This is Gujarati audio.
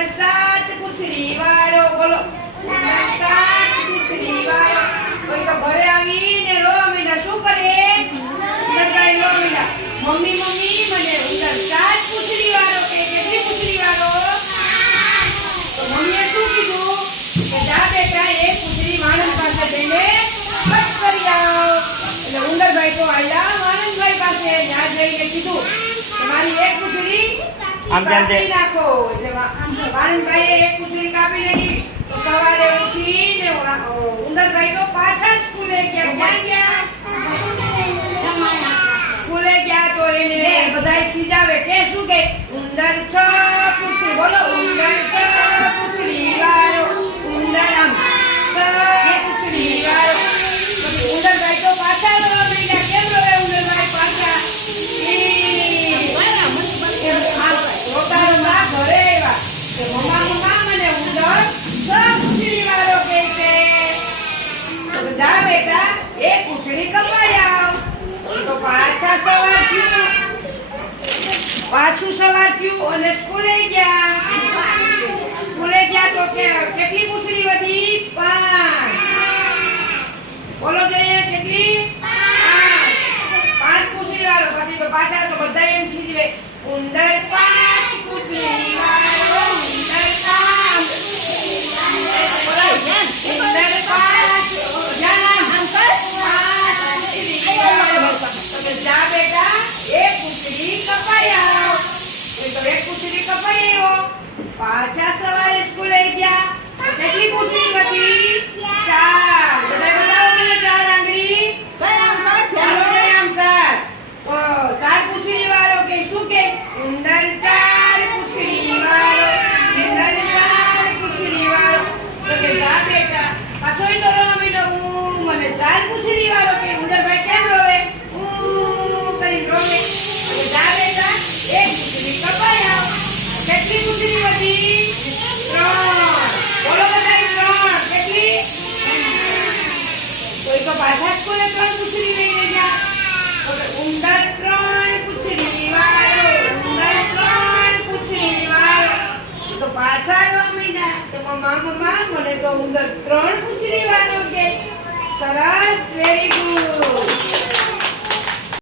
ઉંદર સાત પૂંછડી વાળો બોલો ઉંદર સાત પૂંછડી વાળો કોઈ તો ઘરે આવીને રોવા માંડ્યા શું કરે ઉંદરભાઈ રોવા માંડ્યા મમ્મી મમ્મી મને ઉંદર સાત પૂંછડી વાળો કે કેટલી પૂંછડી વાળો તો મમ્મીએ શું કીધું કે જા બેટા એક પૂંછડી વાણંદ પાસે જઈને કટ કરી આવો એટલે ઉંદરભાઈ તો આયા વાણંદભાઈ પાસે ત્યાં જઈને કીધું કે મારી એક પૂંછડી કાપી નાખો એટલે વાણંદભાઈએ એક પૂંછડી કાપી નાખી તો સવારે ઉઠીને ઉંદરભાઈ તો પાછા સ્કૂલે ગયા ક્યાં ગયા સ્કૂલે ગયા તો એને બધાય ખીજાવે કે શું કે ઉંદર છ પૂંછડી બોલો ઉંદર છ પૂંછડી વાળો ઉંદર આમ છ પૂંછડી વાળો ઉંદરભાઈ તો પાછા રોવા માંડ્યા કેમ રોવે ઉંદરભાઈ પાછા ઘરે એવા મમ્મા મમ્મા મને ઉંદર પૂંછડી વાળો કે છે જા બેટા એક પૂંછડી કપાઈ આવ તો પાછા સવાર થયું પાછું સવાર થયું અને સ્કૂલે ગયા તો કેટલી પૂંછડી વધી 5 બોલો જોઈએ કેટલી 5 પૂંછડી વાળો પછી તો પાછા તો બધા એમ ખીજવે ઉંદર 5 પૂંછડી વાળો ઉંદર 5 જા બેટા એક પૂંછડી કપાઈ આવ તો એક પૂંછડી કપાઈ આવ્યો પાછા સવારે સ્કૂલે ગયા કેટલી પૂંછડી હતી 4 બધા બતાવો મને 4 આંગળી ચાલો ને આમ 4 તો 4 પૂંછડી વાળો કે શું કે ઉંદર 4 પૂંછડી વાળો ઉંદર 4 પૂંછડી વાળો તો કે જા બેટા પાછોય તો રમી દઉં મને 4 પૂંછડી વાળો કે ઉંદરભાઈ કેમ રોવે કરી રોવે તો જા બેટા એક પૂંછડી કપાઈ આવ કેટલી પૂંછડી હતી 3 બોલો બધા 3 કેટલી કોઈ તો પાછા સ્કૂલે 3 પૂંછડી લઈને ગયા ઉંદર 3 પૂંછડી વાળો ઉંદર 3 પૂંછડી વાળો તો પાછા રમીના તો મમ્મા મને તો ઉંદર 3 પૂંછડી વાળો કે સરસ વેરી ગુડ